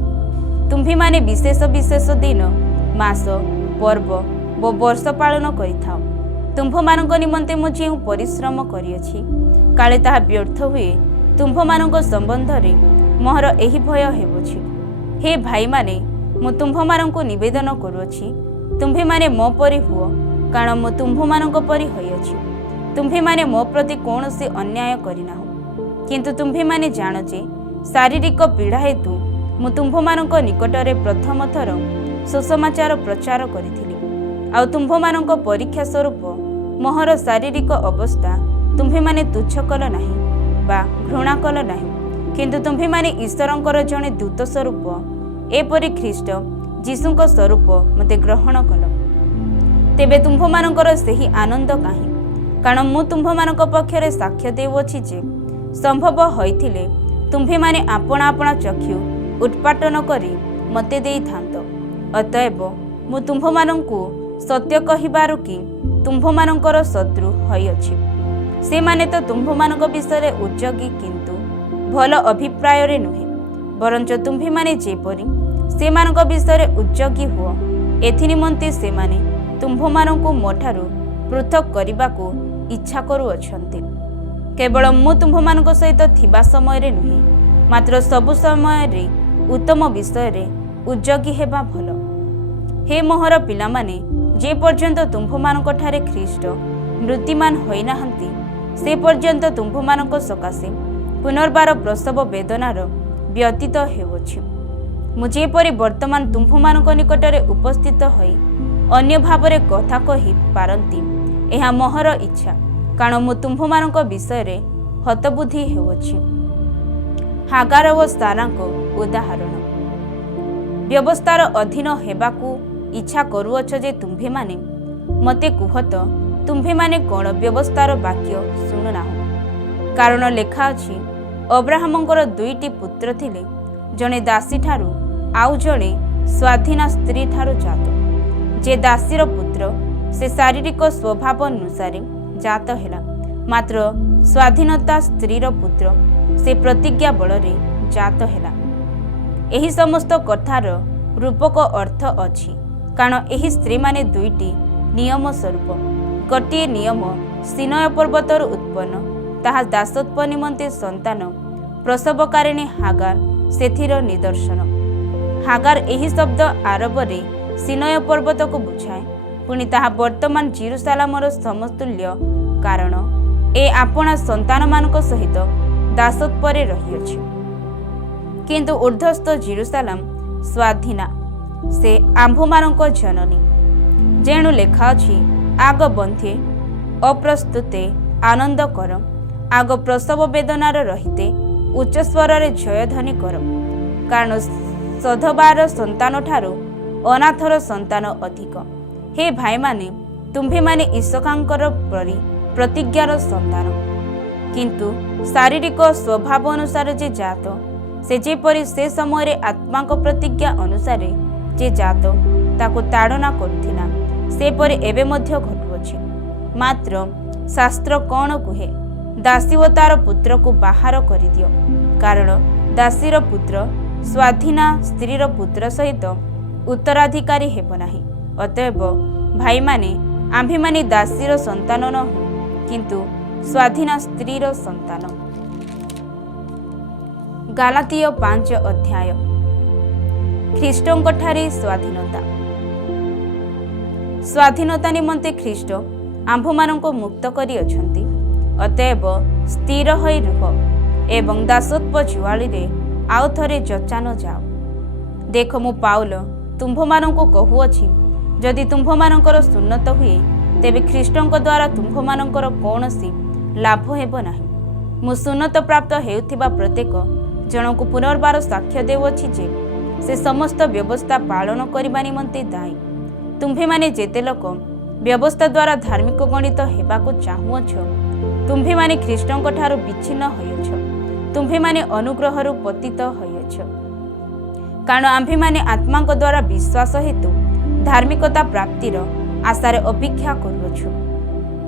तुम्भेमाने विशेष विशेष दिन, मास, पर्व व वर्ष पालन करिथाओ। तुम्भमानंक निमंते मु जे परिश्रम करिअछि काले ताहा व्यर्थ हुए, तुम्भमानंक संबंध रे मोहर एही भय हेउछि। हे भाई माने, मु तुम्भमानंको निवेदन करुअछि, तुम्भेमाने मो परि हुओ, कारण मु तुम्भमानंक परि होइअछि। तुम्भेमाने मो प्रति कौनसी अन्याय करिनाहो, किंतु तुम्भेमाने जान जे शारीरिक पीड़ा हेतु मु तुम्भमानंक निकटरे प्रथम थर सुसमाचार प्रचार करिथिली। आउ तुम्भमानंक परीक्षा स्वरूप मोहर शारीरिक अवस्था तुम्भेमाने तुच्छ कल नाही बा घृणा कल नाही, किंतु तुम्भेमाने ईश्वरंकर जणे दूत स्वरूप एपरि ख्रीष्ट जीशुंक स्वरूप मते ग्रहण कल। तेबे तुम्भमानंकर सेही आनंद काहे, कारण मु तुम्भमानंक पक्षरे साक्ष्य देउछि जे संभव होइथिले तुम्भेमाने आपणा आपणा चक्षु उत्पाटन करी मते देई थांत। अतएव मु तुम्भमानंकु सत्य कहिबारु कि तुम्भमानंकर शत्रु होइअछि। से माने तो तुम्भमानंक विषय उद्योगी, किंतु भल अभिप्राय रे नुहे, बरंच तुम्भेमाने जेपरि सेमानंक विषय उद्योगी हुओ, एथि निमंते सेमाने तुम्भमानंकु मोठारु पृथक करिबाकू इच्छा करुअछन्ति। केवल मु तुम्भमानंक सहित थिबा समय रे नुहे, मात्र सबु समय रे उत्तम विषय रे उद्योगी हेबा भल। हे मोहर पिलामाने, जे पर्यंत तुम्भमानंक ठारे ख्रीष्ट मृत्युमान होई नाहंती से पर्यंत तुम्भमानंक सकाशे पुनर्बार प्रसव वेदनार व्यतीत हेउछि। मु जेपरि वर्तमान तुम्भमानंक निकटरे उपस्थित होई अन्य भावरे कथा कहि पारंती, एहा मोहर इच्छा, कारण मु तुम्भमानंक विषय रे हतबुद्धि हेउछि। हागार व सारांक उदाहरण। व्यवस्थार अधीन हेबाकू इच्छा करुअछ जे तुम्भेमाने मते कुहत ତୁମ୍ଭେମାନେ କ'ଣ ବ୍ୟବସ୍ଥାର ବାକ୍ୟ ଶୁଣୁନାହଁ? କାରଣ ଲେଖା ଅଛି, ଅବ୍ରାହମଙ୍କର 2ଟି ପୁତ୍ର ଥିଲେ, ଜଣେ ଦାସୀଠାରୁ ଆଉ ଜଣେ ସ୍ୱାଧୀନ ସ୍ତ୍ରୀଠାରୁ ଜାତ। ଯେ ଦାସୀର ପୁତ୍ର ସେ ଶାରୀରିକ ସ୍ୱଭାବ ଅନୁସାରେ ଜାତ ହେଲା, ମାତ୍ର ସ୍ୱାଧୀନତା ସ୍ତ୍ରୀର ପୁତ୍ର ସେ ପ୍ରତିଜ୍ଞା ବଳରେ ଜାତ ହେଲା। ଏହି ସମସ୍ତ କଥାର ରୂପକ ଅର୍ଥ ଅଛି, କାରଣ ଏହି ସ୍ତ୍ରୀମାନେ 2ଟି ନିୟମ ସ୍ୱରୂପ। ଗୋଟିଏ ନିୟମ ସିନୟ ପର୍ବତରୁ ଉତ୍ପନ୍ନ, ତାହା ଦାସତ୍ୱ ନିମନ୍ତେ ସନ୍ତାନ ପ୍ରସବକାରିଣୀ ହାଗାର ସେଥିର ନିଦର୍ଶନ। ହାଗାର ଏହି ଶବ୍ଦ ଆରବରେ ସିନୟ ପର୍ବତକୁ ବୁଝାଏ, ପୁଣି ତାହା ବର୍ତ୍ତମାନ ଜେରୁସାଲାମର ସମତୁଲ୍ୟ, କାରଣ ଏ ଆପଣା ସନ୍ତାନମାନଙ୍କ ସହିତ ଦାସତ୍ୱରେ ରହିଅଛି। କିନ୍ତୁ ଉର୍ଦ୍ଧ୍ୱସ୍ଥ ଜେରୁସାଲାମ ସ୍ୱାଧୀନା, ସେ ଆମ୍ଭମାନଙ୍କ ଜନନୀ। ଯେଣୁ ଲେଖା ଅଛି, ଆଗ ବନ୍ଧେ ଅପ୍ରସ୍ତୁତେ ଆନନ୍ଦ କର, ଆଗ ପ୍ରସବ ବେଦନାର ରହିତେ ଉଚ୍ଚସ୍ୱରରେ ଜୟଧ୍ୱନି କର, କାରଣ ସଧବାର ସନ୍ତାନଠାରୁ ଅନାଥର ସନ୍ତାନ ଅଧିକ। ହେ ଭାଇମାନେ, ତୁମ୍ଭେମାନେ ଇସକାଙ୍କର ପରି ପ୍ରତିଜ୍ଞାର ସନ୍ତାନ। କିନ୍ତୁ ଶାରୀରିକ ସ୍ୱଭାବ ଅନୁସାରେ ଯେ ଜାତ, ସେ ଯେପରି ସେ ସମୟରେ ଆତ୍ମାଙ୍କ ପ୍ରତିଜ୍ଞା ଅନୁସାରେ ଯେ ଜାତ ତାକୁ ତାଡ଼ନା କରୁଥିଲା, ସେପରି ଏବେ ମଧ୍ୟ ଘଟୁଅଛି। ମାତ୍ର ଶାସ୍ତ୍ର କ'ଣ କୁହେ? ଦାସୀ ଓ ତାର ପୁତ୍ରକୁ ବାହାର କରିଦିଅ, କାରଣ ଦାସୀର ପୁତ୍ର ସ୍ୱାଧୀନା ସ୍ତ୍ରୀର ପୁତ୍ର ସହିତ ଉତ୍ତରାଧିକାରୀ ହେବ ନାହିଁ। ଅତଏବ ଭାଇମାନେ, ଆମ୍ଭେମାନେ ଦାସୀର ସନ୍ତାନ ନୋହୁ, କିନ୍ତୁ ସ୍ୱାଧୀନା ସ୍ତ୍ରୀର ସନ୍ତାନ। ଗାଲାତୀୟ 5 ଅଧ୍ୟାୟ। ଖ୍ରୀଷ୍ଟଙ୍କଠାରେ ସ୍ୱାଧୀନତା। ସ୍ୱାଧୀନତା ନିମନ୍ତେ ଖ୍ରୀଷ୍ଟ ଆମ୍ଭମାନଙ୍କୁ ମୁକ୍ତ କରିଅଛନ୍ତି। ଅତଏବ ସ୍ଥିର ହୋଇ ରୁହ ଏବଂ ଦାସତ୍ୱ ଜୁଆଳିରେ ଆଉ ଥରେ ଯଚା ନ ଯାଅ। ଦେଖ, ମୁଁ ପାଉଲ ତୁମ୍ଭମାନଙ୍କୁ କହୁଅଛି, ଯଦି ତୁମ୍ଭମାନଙ୍କର ସୁନ୍ନତ ହୁଏ, ତେବେ ଖ୍ରୀଷ୍ଟଙ୍କ ଦ୍ୱାରା ତୁମ୍ଭମାନଙ୍କର କୌଣସି ଲାଭ ହେବ ନାହିଁ। ମୁଁ ସୁନ୍ନତ ପ୍ରାପ୍ତ ହେଉଥିବା ପ୍ରତ୍ୟେକ ଜଣଙ୍କୁ ପୁନର୍ବାର ସାକ୍ଷ୍ୟ ଦେଉଅଛି ଯେ ସେ ସମସ୍ତ ବ୍ୟବସ୍ଥା ପାଳନ କରିବା ନିମନ୍ତେ ଦାୟୀ। ତୁମ୍ଭେମାନେ ଯେତେ ଲୋକ ବ୍ୟବସ୍ଥା ଦ୍ୱାରା ଧାର୍ମିକ ଗଣିତ ହେବାକୁ ଚାହୁଁଅଛ, ତୁମ୍ଭେମାନେ ଖ୍ରୀଷ୍ଟଙ୍କ ଠାରୁ ବିଚ୍ଛିନ୍ନ ହୋଇଅଛ। ତୁମ୍ଭେମାନେ ଅନୁଗ୍ରହରୁ ପତିତ ହୋଇଅଛ, କାରଣ ଆମ୍ଭେମାନେ ଆତ୍ମାଙ୍କ ଦ୍ୱାରା ବିଶ୍ୱାସ ହେତୁ ଧାର୍ମିକତା ପ୍ରାପ୍ତିର ଆଶାରେ ଅପେକ୍ଷା କରୁଅଛୁ।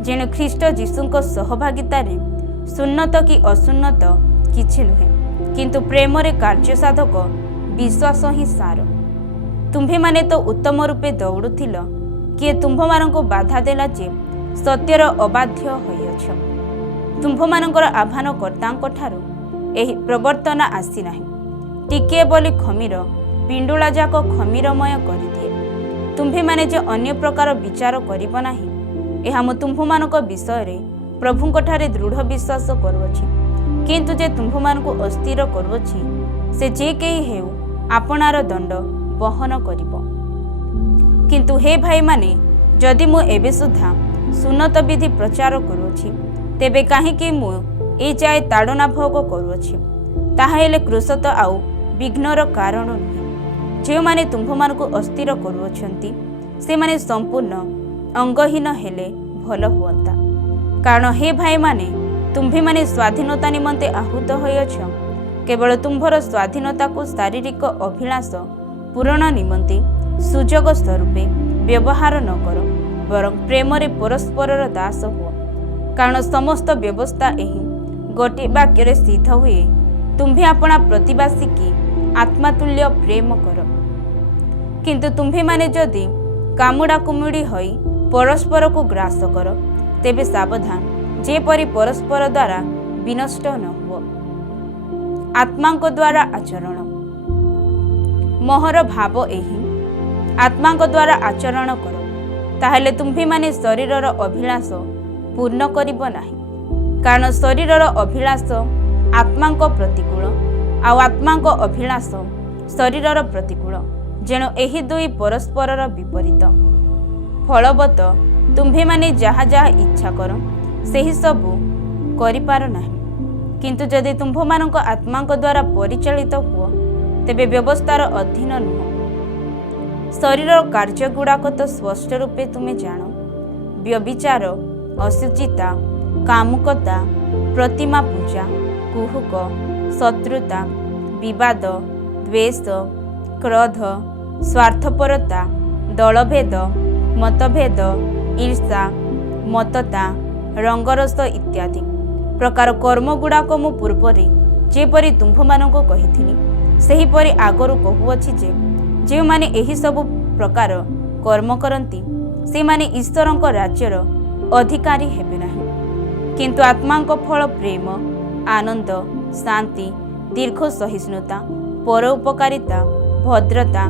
ଯେଣୁ ଖ୍ରୀଷ୍ଟ ଯୀଶୁଙ୍କ ସହଭାଗିତାରେ ସୁନ୍ନତ କି ଅସୁନ୍ନତ କିଛି ନୁହେଁ, କିନ୍ତୁ ପ୍ରେମରେ କାର୍ଯ୍ୟସାଧକ ବିଶ୍ୱାସ ହିଁ ସାର। ତୁମ୍ଭେମାନେ ତ ଉତ୍ତମ ରୂପେ ଦୌଡ଼ୁଥିଲ, କିଏ ତୁମ୍ଭମାନଙ୍କୁ ବାଧା ଦେଲା ଯେ ସତ୍ୟର ଅବାଧ୍ୟ ହୋଇଅଛ? ତୁମ୍ଭମାନଙ୍କର ଆହ୍ୱାନକର୍ତ୍ତାଙ୍କ ଠାରୁ ଏହି ପ୍ରବର୍ତ୍ତନ ଆସିନାହିଁ। ଟିକିଏ ବୋଲି ଖମିର ପିଣ୍ଡୁଳାଯାକ ଖମିରମୟ କରିଦିଏ। ତୁମ୍ଭେମାନେ ଯେ ଅନ୍ୟ ପ୍ରକାର ବିଚାର କରିବ ନାହିଁ, ଏହା ମୁଁ ତୁମ୍ଭମାନଙ୍କ ବିଷୟରେ ପ୍ରଭୁଙ୍କଠାରେ ଦୃଢ଼ ବିଶ୍ୱାସ କରୁଅଛି। କିନ୍ତୁ ଯେ ତୁମ୍ଭମାନଙ୍କୁ ଅସ୍ଥିର କରୁଅଛି, ସେ ଯେ କେହି ହେଉ ଆପଣାର ଦଣ୍ଡ ବହନ କରିବ। କିନ୍ତୁ ହେ ଭାଇମାନେ, ଯଦି ମୁଁ ଏବେ ସୁଦ୍ଧା ସୁନ୍ନତ ବିଧି ପ୍ରଚାର କରୁଅଛି, ତେବେ କାହିଁକି ମୁଁ ଏ ଯାଏ ତାଡ଼ନା ଭୋଗ କରୁଅଛି? ତାହା ହେଲେ କୃଷ ତ ଆଉ ବିଘ୍ନର କାରଣ ନୁହେଁ। ଯେଉଁମାନେ ତୁମ୍ଭମାନଙ୍କୁ ଅସ୍ଥିର କରୁଅଛନ୍ତି, ସେମାନେ ସମ୍ପୂର୍ଣ୍ଣ ଅଙ୍ଗହୀନ ହେଲେ ଭଲ ହୁଅନ୍ତା। କାରଣ ହେ ଭାଇମାନେ, ତୁମ୍ଭେମାନେ ସ୍ୱାଧୀନତା ନିମନ୍ତେ ଆହୁତ ହୋଇଅଛ। କେବଳ ତୁମ୍ଭର ସ୍ୱାଧୀନତାକୁ ଶାରୀରିକ ଅଭିଳାଷ ପୂରଣ ନିମନ୍ତେ ସୁଯୋଗ ସ୍ୱରୂପେ ବ୍ୟବହାର ନ କର, ବରଂ ପ୍ରେମରେ ପରସ୍ପରର ଦାସ ହୁଅ। କାରଣ ସମସ୍ତ ବ୍ୟବସ୍ଥା ଏହି ଗୋଟିଏ ବାକ୍ୟରେ ସିଦ୍ଧ ହୁଏ, ତୁମ୍ଭେ ଆପଣା ପ୍ରତିବାସୀକି ଆତ୍ମାତୁଲ୍ୟ ପ୍ରେମ କର। କିନ୍ତୁ ତୁମ୍ଭେମାନେ ଯଦି କାମୁଡ଼ା କୁମୁଡ଼ି ହୋଇ ପରସ୍ପରକୁ ଗ୍ରାସ କର, ତେବେ ସାବଧାନ, ଯେପରି ପରସ୍ପର ଦ୍ୱାରା ବିନଷ୍ଟ ନ ହୁଅ। ଆତ୍ମାଙ୍କ ଦ୍ୱାରା ଆଚରଣ। ମୋହର ଭାବ ଏହି, ଆତ୍ମାଙ୍କ ଦ୍ୱାରା ଆଚରଣ କର, ତାହେଲେ ତୁମ୍ଭେମାନେ ଶରୀରର ଅଭିଳାଷ ପୂର୍ଣ୍ଣ କରିବ ନାହିଁ। କାରଣ ଶରୀରର ଅଭିଳାଷ ଆତ୍ମାଙ୍କ ପ୍ରତିକୂଳ, ଆଉ ଆତ୍ମାଙ୍କ ଅଭିଳାଷ ଶରୀରର ପ୍ରତିକୂଳ। ଯେଣୁ ଏହି ଦୁଇ ପରସ୍ପରର ବିପରୀତ। ଫଳବତ ତୁମ୍ଭେମାନେ ଯାହା ଯାହା ଇଚ୍ଛା କର, ସେହି ସବୁ କରିପାର ନାହିଁ। କିନ୍ତୁ ଯଦି ତୁମ୍ଭମାନଙ୍କ ଆତ୍ମାଙ୍କ ଦ୍ୱାରା ପରିଚାଳିତ ହୁଅ, ତେବେ ବ୍ୟବସ୍ଥାର ଅଧୀନ ନୁହଁ। ଶରୀରର କାର୍ଯ୍ୟଗୁଡ଼ାକ ତ ସ୍ପଷ୍ଟ ରୂପେ ତୁମେ ଜାଣ। ବ୍ୟଭିଚାର, ଅଶୁଚିତା, କାମୁକତା, ପ୍ରତିମା ପୂଜା, କୁହୁକ, ଶତ୍ରୁତା, ବିବାଦ, ଦ୍ୱେଷ, କ୍ରୋଧ, ସ୍ୱାର୍ଥପରତା, ଦଳଭେଦ, ମତଭେଦ, ଈର୍ଷା, ମତତା, ରଙ୍ଗରସ ଇତ୍ୟାଦି ପ୍ରକାର କର୍ମଗୁଡ଼ାକ ମୁଁ ପୂର୍ବରେ ଯେପରି ତୁମ୍ଭମାନଙ୍କୁ କହିଥିଲି, ସେହିପରି ଆଗରୁ କହୁଅଛି ଯେ ଯେଉଁମାନେ ଏହିସବୁ ପ୍ରକାର କର୍ମ କରନ୍ତି ସେମାନେ ଈଶ୍ୱରଙ୍କ ରାଜ୍ୟର ଅଧିକାରୀ ହେବେ ନାହିଁ। କିନ୍ତୁ ଆତ୍ମାଙ୍କ ଫଳ ପ୍ରେମ, ଆନନ୍ଦ, ଶାନ୍ତି, ଦୀର୍ଘ ସହିଷ୍ଣୁତା, ପରୋପକାରିତା, ଭଦ୍ରତା,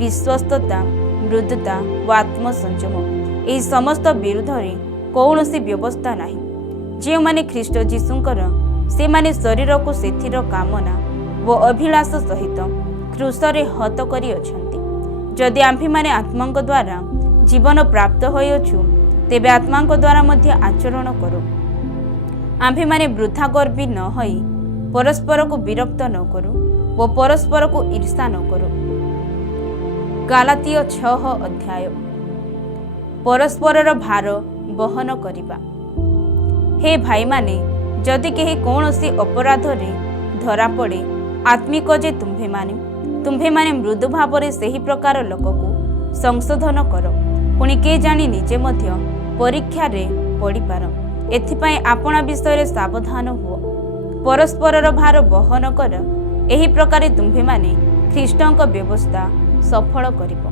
ବିଶ୍ୱସ୍ତତା, ମୃଦୁତା ଓ ଆତ୍ମସଂଯମ। ଏହି ସମସ୍ତ ବିରୁଦ୍ଧରେ କୌଣସି ବ୍ୟବସ୍ଥା ନାହିଁ। ଯେଉଁମାନେ ଖ୍ରୀଷ୍ଟ ଯୀଶୁଙ୍କର, ସେମାନେ ଶରୀରକୁ ସେଥିର କାମନା ଓ ଅଭିଳାଷ ସହିତ କ୍ରୁଶରେ ହତ କରିଅଛନ୍ତି। ଯଦି ଆମ୍ଭେମାନେ ଆତ୍ମାଙ୍କ ଦ୍ୱାରା ଜୀବନ ପ୍ରାପ୍ତ ହୋଇଅଛୁ, ତେବେ ଆତ୍ମାଙ୍କ ଦ୍ୱାରା ମଧ୍ୟ ଆଚରଣ କରୁ। ଆମ୍ଭେମାନେ ବୃଥା ଗର୍ବୀ ନ ହୋଇ ପରସ୍ପରକୁ ବିରକ୍ତ ନ କରୁ ଓ ପରସ୍ପରକୁ ଈର୍ଷା ନ କରୁ। ଗାଲାତୀୟ 6 ଅଧ୍ୟାୟ। ପରସ୍ପରର ଭାର ବହନ କରିବା। ହେ ଭାଇମାନେ, ଯଦି କେହି କୌଣସି ଅପରାଧରେ ଧରାପଡ଼େ, ଆତ୍ମିକ ଯେ ତୁମ୍ଭେମାନେ ମୃଦୁ ଭାବରେ ସେହି ପ୍ରକାର ଲୋକକୁ ସଂଶୋଧନ କର। ପୁଣି କେ ଜାଣି ନିଜେ ମଧ୍ୟ ପରୀକ୍ଷାରେ ପଡ଼ିପାର। ଏଥିପାଇଁ ଆପଣା ବିଷୟରେ ସାବଧାନ ହୁଅ, ପରସ୍ପରର ଭାର ବହନ କର। ଏହି ପ୍ରକାରେ ତୁମ୍ଭେମାନେ ଖ୍ରୀଷ୍ଟଙ୍କ ବ୍ୟବସ୍ଥା ସଫଳ କରିବ।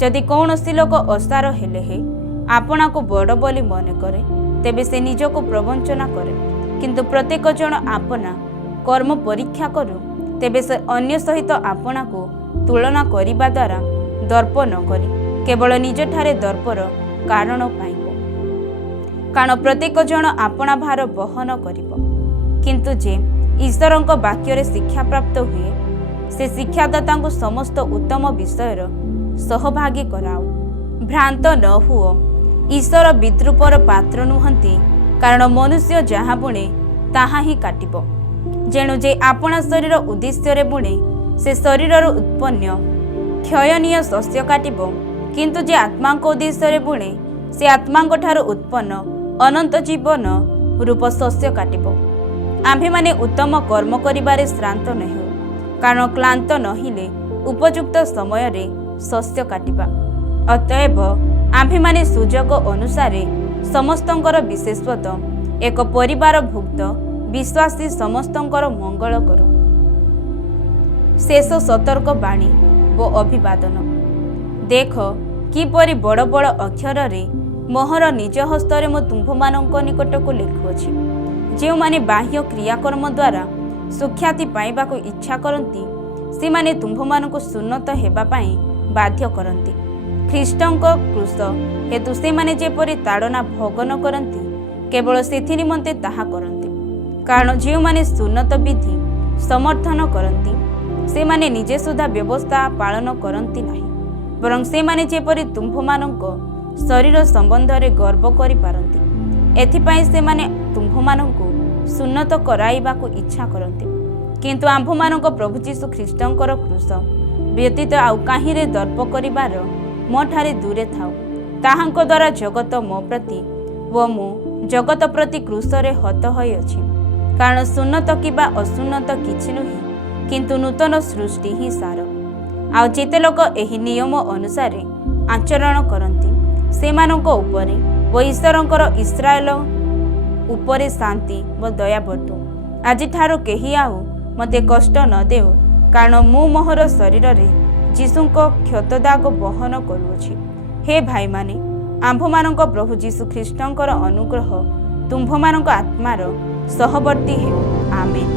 ଯଦି କୌଣସି ଲୋକ ଅସାର ହେଲେ ଆପଣାକୁ ବଡ଼ ବୋଲି ମନେ କରେ, ତେବେ ସେ ନିଜକୁ ପ୍ରବଞ୍ଚନା କରେ। କିନ୍ତୁ ପ୍ରତ୍ୟେକ ଜଣ ଆପଣା କର୍ମ ପରୀକ୍ଷା କରୁ, ତେବେ ସେ ଅନ୍ୟ ସହିତ ଆପଣାକୁ ତୁଳନା କରିବା ଦ୍ୱାରା ଦର୍ପ ନ କରି କେବଳ ନିଜଠାରେ ଦର୍ପର କାରଣ ପାଇବ। କାରଣ ପ୍ରତ୍ୟେକ ଜଣ ଆପଣା ଭାର ବହନ କରିବ। କିନ୍ତୁ ଯେ ଈଶ୍ୱରଙ୍କ ବାକ୍ୟରେ ଶିକ୍ଷାପ୍ରାପ୍ତ ହୁଏ, ସେ ଶିକ୍ଷାଦାତାଙ୍କୁ ସମସ୍ତ ଉତ୍ତମ ବିଷୟର ସହଭାଗୀ କରାଉ। ଭ୍ରାନ୍ତ ନ ହୁଅ, ଈଶ୍ୱର ବିଦ୍ରୂପର ପାତ୍ର ନୁହନ୍ତି, କାରଣ ମନୁଷ୍ୟ ଯାହା ବୁଣେ ତାହା ହିଁ କାଟିବ। ଯେଣୁ ଯେ ଆପଣା ଶରୀର ଉଦ୍ଦେଶ୍ୟରେ ବୁଣେ, ସେ ଶରୀରରୁ ଉତ୍ପନ୍ନ କ୍ଷୟନୀୟ ଶସ୍ୟ କାଟିବ। କିନ୍ତୁ ଯେ ଆତ୍ମାଙ୍କ ଉଦ୍ଦେଶ୍ୟରେ ବୁଣେ, ସେ ଆତ୍ମାଙ୍କ ଠାରୁ ଉତ୍ପନ୍ନ ଅନନ୍ତ ଜୀବନ ରୂପ ଶସ୍ୟ କାଟିବ। ଆମ୍ଭେମାନେ ଉତ୍ତମ କର୍ମ କରିବାରେ ଶ୍ରାନ୍ତ ନ ହେଉ, କାରଣ କ୍ଳାନ୍ତ ନହେଲେ ଉପଯୁକ୍ତ ସମୟରେ ଶସ୍ୟ କାଟିବା। ଅତଏବ ଆମ୍ଭେମାନେ ସୁଯୋଗ ଅନୁସାରେ ସମସ୍ତଙ୍କର, ବିଶେଷତଃ ଏକ ପରିବାରଭୁକ୍ତ ବିଶ୍ୱାସୀ ସମସ୍ତଙ୍କର ମଙ୍ଗଳ କରୁ। ଶେଷ ସତର୍କ ବାଣୀ ଓ ଅଭିବାଦନ। ଦେଖ, କିପରି ବଡ଼ ବଡ଼ ଅକ୍ଷରରେ ମୋହର ନିଜ ହସ୍ତରେ ମୁଁ ତୁମ୍ଭମାନଙ୍କ ନିକଟକୁ ଲେଖୁଅଛି। ଯେଉଁମାନେ ବାହ୍ୟ କ୍ରିୟାକର୍ମ ଦ୍ୱାରା ସୁଖ୍ୟାତି ପାଇବାକୁ ଇଚ୍ଛା କରନ୍ତି, ସେମାନେ ତୁମ୍ଭମାନଙ୍କୁ ସୁନ୍ନତ ହେବା ପାଇଁ ବାଧ୍ୟ କରନ୍ତି। ଖ୍ରୀଷ୍ଟଙ୍କ କ୍ରୁଶ ହେତୁ ସେମାନେ ଯେପରି ତାଡ଼ନା ଭୋଗ ନ କରନ୍ତି, କେବଳ ସେଥି ନିମନ୍ତେ ତାହା କରନ୍ତି। କାରଣ ଯେଉଁମାନେ ସୁନ୍ନତ ବିଧି ସମର୍ଥନ କରନ୍ତି, ସେମାନେ ନିଜେ ସୁଦ୍ଧା ବ୍ୟବସ୍ଥା ପାଳନ କରନ୍ତି ନାହିଁ, ବରଂ ସେମାନେ ଯେପରି ତୁମ୍ଭମାନଙ୍କ ଶରୀର ସମ୍ବନ୍ଧରେ ଗର୍ବ କରିପାରନ୍ତି, ଏଥିପାଇଁ ସେମାନେ ତୁମ୍ଭମାନଙ୍କୁ ସୁନ୍ନତ କରାଇବାକୁ ଇଚ୍ଛା କରନ୍ତି। କିନ୍ତୁ ଆମ୍ଭମାନଙ୍କ ପ୍ରଭୁ ଯୀଶୁ ଖ୍ରୀଷ୍ଟଙ୍କର କ୍ରୁଶ ବ୍ୟତୀତ ଆଉ କାହିଁରେ ଦର୍ପ କରିବାର ମୋ ଠାରେ ଦୂରେ ଥାଉ। ତାହାଙ୍କ ଦ୍ୱାରା ଜଗତ ମୋ ପ୍ରତି ଓ ମୁଁ ଜଗତ ପ୍ରତି କ୍ରୁଶରେ ହତ ହୋଇଅଛି। କାରଣ ସୁନ୍ନତ କିମ୍ବା ଅସୁନ୍ନତ କିଛି ନୁହେଁ, କିନ୍ତୁ ନୂତନ ସୃଷ୍ଟି ହିଁ ସାର। ଆଉ ଯେତେ ଲୋକ ଏହି ନିୟମ ଅନୁସାରେ ଆଚରଣ କରନ୍ତି, ସେମାନଙ୍କ ଉପରେ ଓ ଈଶ୍ୱରଙ୍କର ଇସ୍ରାଏଲ ଉପରେ ଶାନ୍ତି ଓ ଦୟା ବର୍ତ୍ତୁ। ଆଜିଠାରୁ କେହି ଆଉ ମୋତେ କଷ୍ଟ ନ ଦେଉ, କାରଣ ମୁଁ ମୋହର ଶରୀରରେ ଯୀଶୁଙ୍କ କ୍ଷତଦାଗ ବହନ କରୁଅଛି। ହେ ଭାଇମାନେ, ଆମ୍ଭମାନଙ୍କ ପ୍ରଭୁ ଯୀଶୁ ଖ୍ରୀଷ୍ଟଙ୍କର ଅନୁଗ୍ରହ ତୁମ୍ଭମାନଙ୍କ ଆତ୍ମାର ସହବର୍ତ୍ତୀ ହେଉ। ଆମେନ୍।